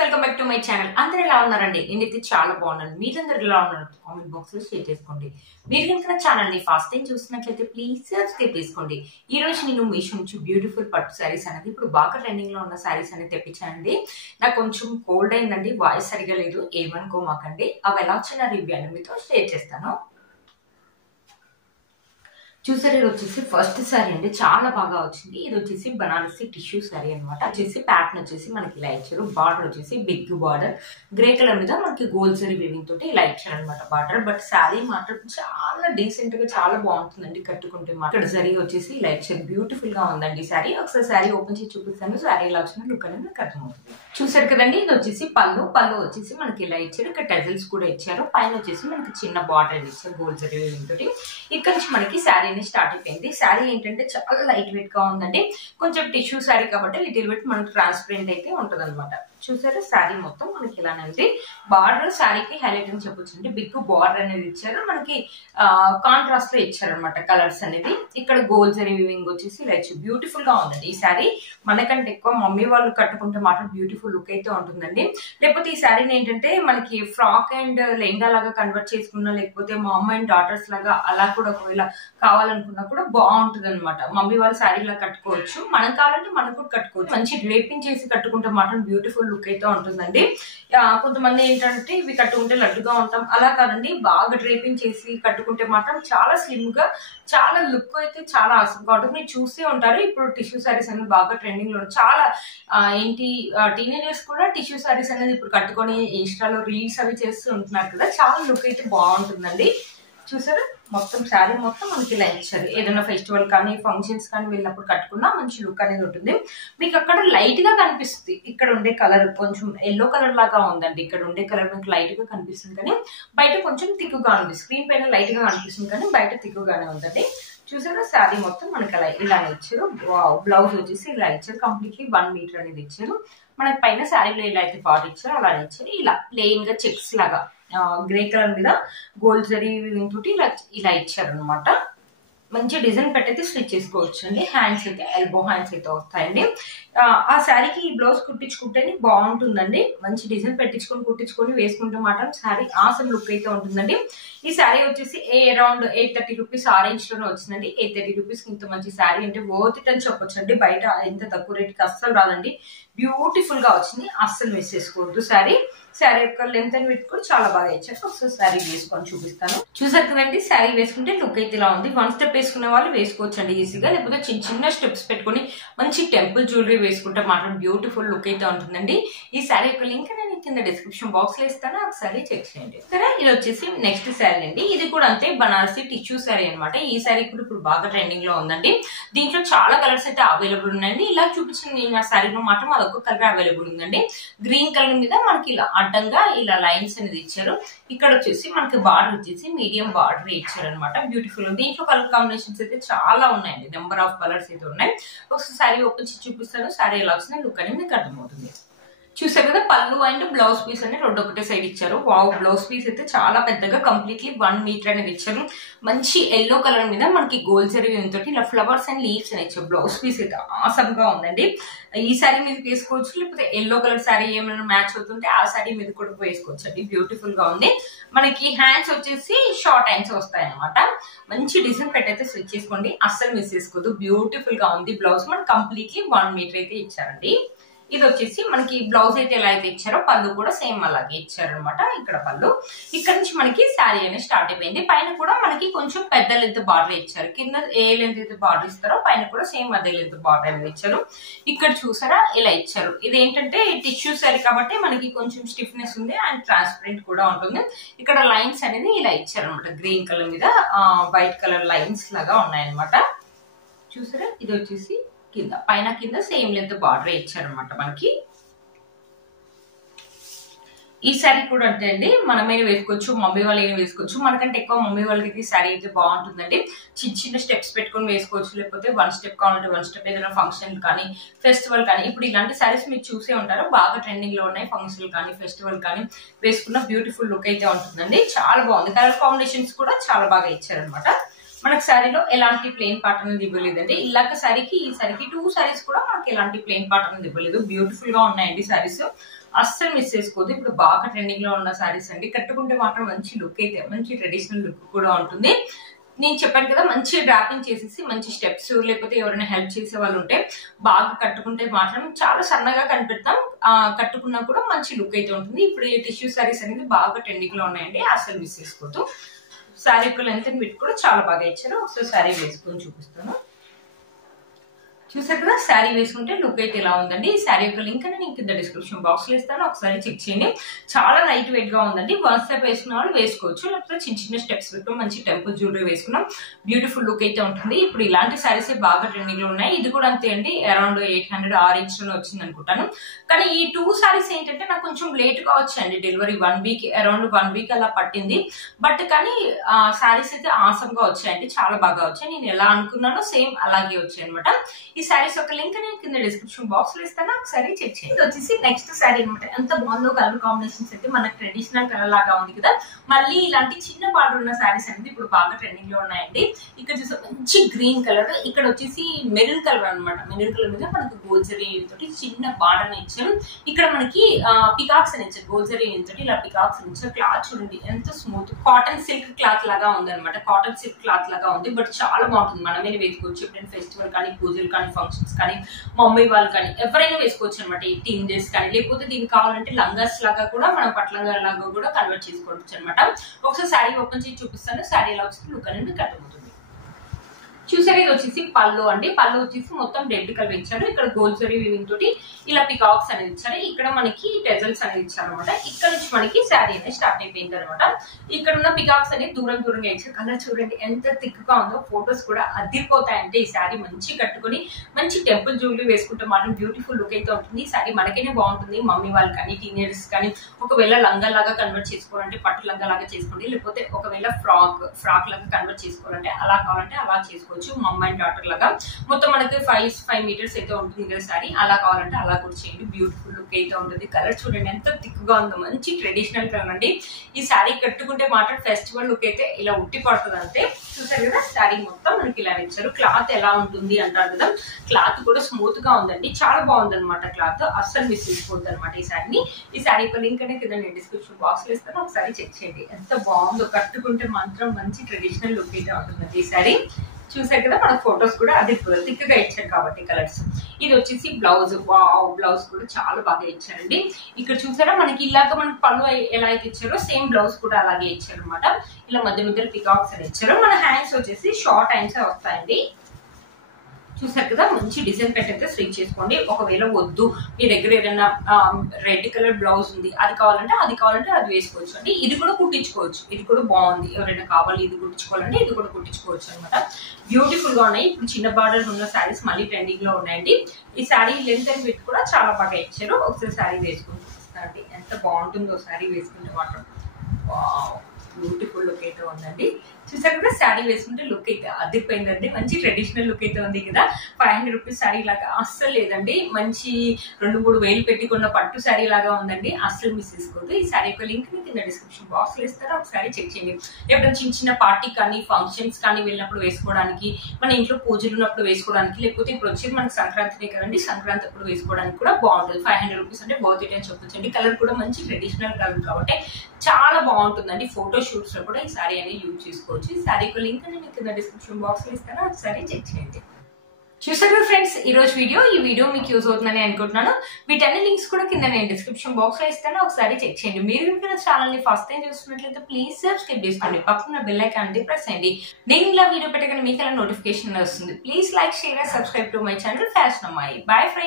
Welcome back to my channel. అందరూ ఎలా ఉన్నారండి? నేనైతే చాలా బాగున్నాను. మీరందరూ ఎలా ఉన్నారు కామెంట్ బాక్స్ లో షేర్ చేసుకోండి. మీరు కనుక ఛానల్ ని ఫస్ట్ టైం చూసినట్లయితే ప్లీజ్ సబ్స్క్రైబ్ చేసుకోండి. ఈ రోజు నేను మీషో నుంచి బ్యూటిఫుల్ పట్టు శారీస్ అనేది ఇప్పుడు బాగా ట్రెండింగ్ లో ఉన్న శారీస్ అనేది తెప్పించానండి. నాకు కొంచెం కోల్డ్ అయిందండి, వాయిస్ సరిగా లేదు, ఏమనుకోమాకండి. అవి ఎలా వచ్చిన రివ్యూ అని మీతో షేర్ చేస్తాను. చూసారు, ఇది వచ్చేసి ఫస్ట్ శారీ అండి, చాలా బాగా వచ్చింది. ఇది వచ్చేసి బనారసి టిష్యూ శారీ అనమాట. వచ్చేసి ప్యాటర్న్ వచ్చేసి మనకి ఇలా ఇచ్చారు. బార్డర్ వచ్చేసి బిగ్ బార్డర్ గ్రే కలర్ మీద మనకి గోల్డ్ జరీ వీవింగ్ తోటి ఇలా ఇచ్చారు అనమాట బార్డర్. బట్ శారీ మాత్రం చాలా డీసెంట్ గా చాలా బాగుంటుందండి కట్టుకుంటే. ఇక్కడ జరీ వచ్చేసి ఇలా ఇచ్చారు, బ్యూటిఫుల్ గా ఉందండి శారీ. ఒకసారి శారీ ఓపెన్ చేసి చూపిస్తాను. శారీ ఇలా వచ్చిన లుక్ అనేది నాకు అర్థమవుతుంది. చూసారు కదండి, ఇది వచ్చేసి పళ్ళు వచ్చేసి మనకి ఇలా ఇచ్చారు. ఇక్కడ టెజల్స్ కూడా ఇచ్చారు. పైన వచ్చేసి మనకి చిన్న బార్డర్ ఇచ్చారు గోల్డ్ జరీ వీవింగ్ తోటి. ఇక్కడ నుంచి మనకి శారీ స్టార్ట్ అయిపోయింది. శారీ ఏంటంటే చాలా లైట్ వెయిట్ గా ఉందండి. కొంచెం టిష్యూ శారీ కాబట్టి లిటిల్ వెయిట్ మనకి ట్రాన్స్పరెంట్ అయితే ఉంటది అనమాట. చూసారు, శారీ మొత్తం మనకి ఇలానే ఉంది. బార్డర్ శారీకి హైలైట్ అని చెప్పొచ్చు అండి. బిగ్ బార్డర్ అనేది ఇచ్చారు. మనకి కాంట్రాస్ట్ లో ఇచ్చారు అనమాట కలర్స్ అనేది. ఇక్కడ గోల్డ్ జరీ వీవింగ్ వచ్చేసి ఇలా ఇచ్చారు. బ్యూటిఫుల్ గా ఉందండి ఈ శారీ. మనకంటే ఎక్కువ మమ్మీ వాళ్ళు కట్టుకుంటే మాత్రం బ్యూటిఫుల్ లుక్ అయితే ఉంటుందండి. లేకపోతే ఈ శారీని ఏంటంటే మనకి ఫ్రాక్ అండ్ లెహంగా లాగా కన్వర్ట్ చేసుకున్నా, లేకపోతే మమ్ అండ్ డాటర్స్ లాగా అలా కూడా ఒకవేళ కావాలనుకున్నా కూడా బాగుంటుంది అనమాట. మమ్మీ వాళ్ళు శారీ లా కట్టుకోవచ్చు, మనం కావాలంటే మనం కూడా కట్టుకోవచ్చు. మంచి డ్రేపింగ్ చేసి కట్టుకుంటే మాత్రం బ్యూటిఫుల్ లుక్ అయితే ఉంటుందండి. కొంతమంది ఏంటంటే ఇవి కట్టుకుంటే లడ్డుగా ఉంటాం, అలా కాదండి. బాగా డ్రేపింగ్ చేసి కట్టుకుంటే మాత్రం చాలా స్లిమ్ గా, చాలా లుక్ అయితే చాలా ఆసంగా ఉంటుంది. మీరు చూస్తే ఉంటారు, ఇప్పుడు టిష్యూ శారీస్ అనేది బాగా ట్రెండింగ్ లో చాలా టీనేజర్స్ కూడా టిష్యూ శారీస్ అనేది ఇప్పుడు కట్టుకొని ఇన్స్టాలో రీల్స్ అవి చేస్తూ ఉంటున్నారు కదా. చాలా లుక్ అయితే బాగుంటుందండి. చూసారా, మొత్తం శారీ మొత్తం మనకి ఇలా ఇచ్చారు. ఏదైనా ఫెస్టివల్ కానీ ఫంక్షన్స్ కానీ వెళ్ళినప్పుడు కట్టుకున్నా మంచి లుక్ అనేది ఉంటుంది. మీకు అక్కడ లైట్ గా కనిపిస్తుంది. ఇక్కడ ఉండే కలర్ కొంచెం ఎల్లో కలర్ లాగా ఉందండి. ఇక్కడ ఉండే కలర్ మీకు లైట్ గా కనిపిస్తుంది, కానీ బయట కొంచెం తిక్కుగా ఉంది. స్క్రీన్ పైన లైట్ గా కనిపిస్తుంది, కానీ బయట తిక్కుగానే ఉందండి. చూసారా, శారీ మొత్తం మనకి అలా ఇలానే ఇచ్చారు. బ్లౌజ్ వచ్చేసి ఇలా ఇచ్చారు. కంప్లీట్లీ 1 మీటర్ అనేది ఇచ్చారు. మనకి పైన శారీలో ఇలా అయితే బార్డర్ ఇచ్చారు అలానే ఇచ్చారు. ఇలా ప్లెయిన్ గా చెక్స్ లాగా గ్రే కలర్ మీద గోల్డ్ జరీ వీవింగ్ తోటి ఇలా ఇచ్చారు అనమాట. మంచి డిజైన్ పెట్టయితే స్టిచ్ చేసుకోవచ్చు అండి. హ్యాండ్స్ అయితే ఎల్బో హ్యాండ్స్ అయితే వస్తాయండి. ఆ శారీకి ఈ బ్లౌజ్ కుట్టించుకుంటేనే బాగుంటుందండి. మంచి డిజైన్ కుట్టించుకొని వేసుకుంటే మాత్రం శారీ ఆసమ్ లుక్ అయితే ఉంటుందండి. ఈ శారీ వచ్చేసి అరౌండ్ 830 రూపీస్ ఆ రేంజ్ లోనే వచ్చిందండి. 830 రూపీస్ ఇంత మంచి శారీ అంటే వర్త్ ఇట్ అని చెప్పొచ్చు అండి. బయట ఇంత తక్కువ రేట్కి అస్సలు రాదండి. బ్యూటిఫుల్ గా వచ్చింది, అస్సలు మిస్ చేసుకోవద్దు. శారీ యొక్క లెంత్ అండ్ విడ్త్ కూడా చాలా బాగా ఇచ్చారు. ఒకసారి శారీ వేసుకొని చూపిస్తాను. చూసారు కదండి, శారీ వేసుకుంటే లుక్ అయితే ఇలా ఉంది. 1 స్టెప్ వేసుకునే వాళ్ళు వేసుకోవచ్చు అండి ఈజీగా. లేకపోతే చిన్న స్టెప్స్ పెట్టుకుని మంచి టెంపుల్ జ్యువెలరీ వేసుకుంటే మాత్రం బ్యూటిఫుల్ లుక్ అయితే ఉంటుందండి. ఈ శారీ యొక్క లింక్ నేను కింద డిస్క్రిప్షన్ బాక్స్ లో ఇస్తాను, ఒకసారి చెక్ చేయండి. సరే, ఇది వచ్చేసి నెక్స్ట్ శారీ అండి. ఇది కూడా అంతే, బనారసి టిష్యూ శారీ అనమాట. ఈ శారీ కూడా ఇప్పుడు బాగా ట్రెండింగ్ లో ఉందండి. దీంట్లో చాలా కలర్స్ అయితే అవైలబుల్ ఉన్నాయండి. ఇలా చూపించిన నేను ఆ శారీలో మాత్రం అదొక కలర్ అవైలబుల్ ఉందండి. గ్రీన్ కలర్ మీద మనకి ఇలా అడ్డంగా ఇలా లైన్స్ అనేది ఇచ్చారు. ఇక్కడ వచ్చేసి మనకి బార్డర్ వచ్చేసి మీడియం బార్డర్ ఇచ్చారు అనమాట. బ్యూటిఫుల్. దీంట్లో కలర్ కాంబినేషన్స్ అయితే చాలా ఉన్నాయండి, నెంబర్ ఆఫ్ కలర్స్ అయితే ఉన్నాయి. ఒకసారి శారీ ఓపెన్ చేసి చూపిస్తాను. శారీ ఎలా వచ్చిన లుక్ అనేది మీకు అర్థమవుతుంది. చూసారు కదా, పళ్ళు అండ్ బ్లౌజ్ పీస్ అని రెండు ఒకటే సైడ్ ఇచ్చారు. వావ్, బ్లౌజ్ పీస్ అయితే చాలా పెద్దగా కంప్లీట్లీ 1 మీటర్ అనేది ఇచ్చారు. మంచి ఎల్లో కలర్ మీద మనకి గోల్డ్ జరీ తోటి ఇలా ఫ్లవర్స్ అండ్ లీవ్స్ అని ఇచ్చారు. బ్లౌజ్ పీస్ అయితే ఆసమ్ గా ఉందండి. ఈ శారీ మీద వేసుకోవచ్చు, లేకపోతే ఎల్లో కలర్ శారీ ఏమైనా మ్యాచ్ అవుతుంటే ఆ శారీ మీద కూడా వేసుకోవచ్చు అండి. బ్యూటిఫుల్ గా ఉంది. మనకి హ్యాండ్స్ వచ్చేసి షార్ట్ హ్యాండ్స్ వస్తాయి అనమాట. మంచి డిజైన్ పెట్టయితే స్టిచ్ చేసుకోండి, అస్సలు మిస్ చేసుకోవద్దు. బ్యూటిఫుల్ గా ఉంది. బ్లౌజ్ మనకి కంప్లీట్లీ 1 మీటర్ అయితే ఇచ్చారండి. ఇది వచ్చేసి మనకి బ్లౌజ్ అయితే ఎలా అయితే ఇచ్చారో పళ్ళు కూడా సేమ్ అలాగే ఇచ్చారనమాట. ఇక్కడ పళ్ళు, ఇక్కడ నుంచి మనకి శారీ అనేది స్టార్ట్ అయిపోయింది. పైన కూడా మనకి కొంచెం పెద్ద లెంత్ బార్డర్ ఇచ్చారు. కింద ఏ లెంత్ అయితే బార్డర్ ఇస్తారో పైన కూడా సేమ్ అదే లెంత్ బార్డర్ అనేది ఇచ్చారు. ఇక్కడ చూసారా, ఇలా ఇచ్చారు. ఇది ఏంటంటే టిష్యూ శారీ కాబట్టి మనకి కొంచెం స్టిఫ్నెస్ ఉంది అండ్ ట్రాన్స్పరెంట్ కూడా ఉంటుంది. ఇక్కడ లైన్స్ అనేది ఇలా ఇచ్చారు అనమాట. గ్రీన్ కలర్ మీద వైట్ కలర్ లైన్స్ లాగా ఉన్నాయన్నమాట. చూసారా, ఇది వచ్చేసి కింద పైన కింద సేమ్ లెంత్ బార్డర్ ఇచ్చారనమాట మనకి. ఈ శారీ కూడా అంటే అండి, మనమే వేసుకోవచ్చు, మమ్మీ వాళ్ళని వేసుకోవచ్చు. మనకంటే ఎక్కువ మమ్మీ వాళ్ళకి శారీ అయితే బాగుంటుందండి. చిన్న స్టెప్స్ పెట్టుకుని వేసుకోవచ్చు, లేకపోతే 1 స్టెప్ కావాలంటే 1 స్టెప్. ఏదైనా ఫంక్షన్ కానీ ఫెస్టివల్ కానీ, ఇప్పుడు ఇలాంటి శారీస్ మీరు చూసే ఉంటారు, బాగా ట్రెండింగ్ లో ఉన్నాయి. ఫంక్షన్ కానీ ఫెస్టివల్ కానీ వేసుకున్న బ్యూటిఫుల్ లుక్ అయితే ఉంటుందండి. చాలా బాగుంది. కలర్ కాంబినేషన్స్ కూడా చాలా బాగా ఇచ్చారనమాట. మనకి శారీలో ఎలాంటి ప్లెయిన్ పార్ట్ అనేది ఇవ్వలేదండి. ఇలాగ శారీకి ఈ శారీకి 2 శారీస్ కూడా మనకి ఎలాంటి ప్లెయిన్ పార్ట్ అనేది ఇవ్వలేదు. బ్యూటిఫుల్ గా ఉన్నాయండి శారీస్, అస్సలు మిస్ చేసుకోవద్దు. ఇప్పుడు బాగా ట్రెండింగ్ లో ఉన్న శారీస్ అండి. కట్టుకుంటే మాత్రం మంచి లుక్ అయితే, మంచి ట్రెడిషనల్ లుక్ కూడా ఉంటుంది. నేను చెప్పాను కదా, మంచి డ్రాపింగ్ చేసేసి మంచి స్టెప్స్ లేకపోతే ఎవరైనా హెల్ప్ చేసే వాళ్ళు ఉంటే బాగా కట్టుకుంటే మాత్రం చాలా సన్నగా కనిపెడతాం. కట్టుకున్నా కూడా మంచి లుక్ అయితే ఉంటుంది. ఇప్పుడు ఈ టిష్యూ శారీస్ అనేది బాగా ట్రెండింగ్ లో ఉన్నాయండి, అస్సలు మిస్ చేసుకోవద్దు. శారీ యొక్క లెంత్ బిట్ కూడా చాలా బాగా ఇచ్చారు. ఒకసారి శారీ వేసుకొని చూపిస్తాను. చూసారు కదా, శారీ వేసుకుంటే లుక్ అయితే ఎలా ఉందండి. ఈ శారీ యొక్క లింక్ అని నేను కింద డిస్క్రిప్షన్ బాక్స్ లో ఇస్తాను, ఒకసారి చెక్ చేయండి. చాలా లైట్ వెయిట్ గా ఉందండి. వన్ స్టెప్ వేసుకున్న వాళ్ళు వేసుకోవచ్చు, లేకపోతే చిన్న చిన్న స్టెప్స్ పెట్టుకుని మంచి టెంపుల్ జ్యువెలరీ వేసుకున్నాం, బ్యూటిఫుల్ లుక్ అయితే ఉంటుంది. ఇప్పుడు ఇలాంటి శారీస్ బాగా ట్రెండింగ్ లో ఉన్నాయి. ఇది కూడా అంతే అండి, అరౌండ్ 800 ఆ రేంజ్ లో వచ్చింది అనుకుంటాను. కానీ ఈ 2 శారీస్ ఏంటంటే నాకు కొంచెం లేట్ గా వచ్చాయండి. డెలివరీ 1 వీక్, అరౌండ్ 1 వీక్ అలా పట్టింది. బట్ కానీ శారీస్ అయితే ఆసమ్ గా వచ్చాయండి, చాలా బాగా వచ్చాయి. నేను ఎలా అనుకున్నానో సేమ్ అలాగే వచ్చాయి అనమాట. ఈ శారీస్ యొక్క లింక్ నేను కింద డిస్క్రిప్షన్ బాక్స్ లో ఇస్తాను, ఒకసారి చెక్ చేయండి. ఇది వచ్చేసి నెక్స్ట్ శారీ అనమాట. ఎంత బాగుందో కలర్ కాంబినేషన్స్ అయితే, మనకు ట్రెడిషనల్ కలర్ లాగా ఉంది కదా. మళ్ళీ ఇలాంటి చిన్న బార్డర్ ఉన్న శారీస్ అనేది ఇప్పుడు బాగా ట్రెండింగ్ లో ఉన్నాయండి. ఇక్కడ చూసే మంచి గ్రీన్ కలర్, ఇక్కడ వచ్చేసి మెరూన్ కలర్ అనమాట. మెరూన్ కలర్ మీద మనకు గోల్జరీ తోటి చిన్న బార్డర్ ఇచ్చాం. ఇక్కడ మనకి పికాక్స్ అని ఇచ్చారు, గోల్జరీ తోటి ఇలా పికాక్స్ ఇచ్చారు. క్లాత్ చూడండి ఎంత స్మూత్, కాటన్ సిల్క్ క్లాత్ లాగా ఉంది అనమాట. కాటన్ సిల్క్ క్లాత్ లాగా ఉంది, బట్ చాలా బాగుంటుంది. మనమే వేసుకోవచ్చు, ఎప్పుడైనా ఫెస్టివల్ కానీ, పూజలు కానీ, ఫంక్షన్స్ కానీ, మమ్మీ వాళ్ళు కానీ ఎవరైనా వేసుకోవచ్చు అనమాట. ఈ టీన్ డేస్ కానీ, లేకపోతే దీనికి కావాలంటే లంగాస్ లాగా కూడా మనం పట్లంగా లాగా కూడా కన్వర్ట్ చేసుకోవచ్చు అనమాట. ఒకసారి శారీ ఓపెన్ చేసి చూపిస్తాను. శారీ ఎలా వస్తుంది లుక్ అనేది కట్టుకుంటుంది. చూసారు, ఇది వచ్చేసి పళ్ళు అండి. పళ్ళు వచ్చేసి మొత్తం రెడ్ కలర్ ఇచ్చారు. ఇక్కడ గోల్డ్ జరీ వీవింగ్ తోటి ఇలా పికాక్స్ అనేది ఇచ్చారు. ఇక్కడ మనకి టెజల్స్ అనేది ఇచ్చారు అనమాట. ఇక్కడ నుంచి మనకి శారీ అనేది స్టార్ట్ అయిపోయింది అనమాట. ఇక్కడ ఉన్న పికాక్స్ అనేది దూరం దూరంగా ఇచ్చారు. కలర్ చూడండి ఎంత థిక్ గా ఉందో, ఫొటోస్ కూడా అదిరిపోతాయంటే. ఈ శారీ మంచి కట్టుకుని మంచి టెంపుల్ జ్యువెలరీ వేసుకుంటే మాత్రం బ్యూటిఫుల్ లుక్ అయితే ఉంటుంది. ఈ శారీ మనకైనా బాగుంటుంది. మమ్మీ వాళ్ళు కానీ, టీనేజర్స్ కానీ ఒకవేళ లంగా లాగా కన్వర్ట్ చేసుకోవాలంటే పట్టు లంగా లాగా చేసుకోండి, లేకపోతే ఒకవేళ ఫ్రాక్ లాగా కన్వర్ట్ చేసుకోవాలంటే అలా కావాలంటే అలా చేసుకోవచ్చు. మమ్ అండ్ డాటర్ లాగా మొత్తం మనకి 5 మీటర్స్ అయితే ఉంటుంది కదా శారీ. అలా కావాలంటే అలా కూడా చేయండి, బ్యూటిఫుల్ లుక్ అయితే ఉంటుంది. కలర్ చూడండి ఎంత థిక్ గా ఉందో, మంచి ట్రెడిషనల్ కలర్ అండి. ఈ శారీ కట్టుకుంటే మాత్రం ఫెస్టివల్ లుక్ అయితే ఇలా ఉట్టి పడుతుంది అంతే. చూసారు కదా, శారీ మొత్తం మనకి ఇలా ఇచ్చారు. క్లాత్ ఎలా ఉంటుంది అంటారు కదా, క్లాత్ కూడా స్మూత్ గా ఉందండి, చాలా బాగుంది అనమాట. క్లాత్ అస్సలు మిస్ చేసుకోవద్దు అనమాట ఈ శారీని. ఈ శారీ యొక్క లింక్ అనేది కింద నేను డిస్క్రిప్షన్ బాక్స్ లో ఇస్తాను, ఒకసారి చెక్ చేయండి. ఎంత బాగుందో, కట్టుకుంటే మాత్రం మంచి ట్రెడిషనల్ లుక్ అయితే ఉంటుందండి ఈ శారీ. చూసారు కదా, మన ఫొటోస్ కూడా అది థిక్ గా ఇచ్చారు కాబట్టి కలర్స్. ఇది వచ్చేసి బ్లౌజ్, వావ్, బ్లౌజ్ కూడా చాలా బాగా ఇచ్చారండి. ఇక్కడ చూసారా, మనకి ఇలాగ మనకి పళ్ళు ఎలా అయితే ఇచ్చారో సేమ్ బ్లౌజ్ కూడా అలాగే ఇచ్చారు అనమాట. ఇలా మధ్య మధ్యలో పికాక్స్ అని ఇచ్చారు. మన హ్యాండ్స్ వచ్చేసి షార్ట్ హ్యాండ్స్ వస్తాయండి. చూసారు కదా, మంచి డిజైన్ పెట్టి అయితే స్టిచ్ చేసుకోండి. ఒకవేళ వద్దు, మీ దగ్గర ఏదైనా రెడ్ కలర్ బ్లౌజ్ ఉంది, అది కావాలంటే అది వేసుకోవచ్చు అండి. ఇది కూడా కుట్టించుకోవచ్చు, ఇది కూడా బాగుంది. ఎవరైనా కావాలి ఇది కుట్టించుకోవాలంటే ఇది కూడా కుట్టించుకోవచ్చు అనమాట. బ్యూటిఫుల్ గా ఉన్నాయి. ఇప్పుడు చిన్న బార్డర్ ఉన్న శారీస్ మళ్ళీ ట్రెండింగ్ లో ఉన్నాయండి. ఈ శారీ లెంత్ అండ్ విడ్త్ కూడా చాలా బాగా ఇచ్చారు. ఒకసారి శారీ వేసుకుని చూపిస్తానండి, ఎంత బాగుంటుందో శారీ వేసుకుంటే మాత్రం. వావ్, బ్యూటిఫుల్ లుక్ అయితే ఉందండి. చూసారు కదా, శారీ వేసుకుంటే లుక్ అయితే అదిరిపోయిందండి. మంచి ట్రెడిషనల్ లుక్ అయితే ఉంది కదా. 500 రూపీస్ శారీ లాగా అస్సలు లేదండి. మంచి 2-3 వేలు పెట్టుకున్న పట్టు శారీ లాగా ఉందండి, అస్సలు మిస్ చేసుకోవద్దు. ఈ శారీ యొక్క లింక్ ని కింద డిస్క్రిప్షన్ బాక్స్ లో ఇస్తారో, ఒకసారి చెక్ చేయండి. ఎప్పుడైనా చిన్న చిన్న పార్టీ కానీ, ఫంక్షన్స్ కానీ వెళ్ళినప్పుడు వేసుకోవడానికి, మన ఇంట్లో పూజలు ఉన్నప్పుడు వేసుకోవడానికి, లేకపోతే ఇప్పుడు వచ్చేది మనకి సంక్రాంతినే కదండి, సంక్రాంతి అప్పుడు వేసుకోవడానికి కూడా బాగుంటుంది. 500 రూపీస్ అంటే వర్త్ ఇట్ అని చెప్పొచ్చండి. కలర్ కూడా మంచి ట్రెడిషనల్ కలర్ కాబట్టి చాలా బాగుంటుందండి. ఫోటో షూట్స్ లో కూడా ఈ శారీ అనేది యూజ్ చేసుకోవచ్చు. ఈ శారీ యొక్క లింక్ నేను కింద డిస్క్రిప్షన్ బాక్స్ లో ఇస్తాను, ఒకసారి చెక్ చేయండి. చూసారు కదా ఫ్రెండ్స్, ఈ వీడియో మీకు యూజ్ అవుతుందని అనుకుంటున్నాను. వీటన్ని లింక్స్ కూడా కింద నేను డిస్క్రిప్షన్ బాక్స్ లో ఇస్తాను, ఒకసారి చెక్ చేయండి. మీరు కనుక ఛానల్ ని ఫస్ట్ టైం చూస్తున్నట్లయితే ప్లీజ్ సబ్స్క్రైబ్ చేసుకోండి, పక్కన బెల్ ఐకాన్ అనేది ప్రెస్ చేయండి. నేను ఇలా వీడియో పెట్టగానే మీకు అలా నోటిఫికేషన్ వస్తుంది. Please like, share, subscribe to my channel fashion అమ్మాయి. Bye friends.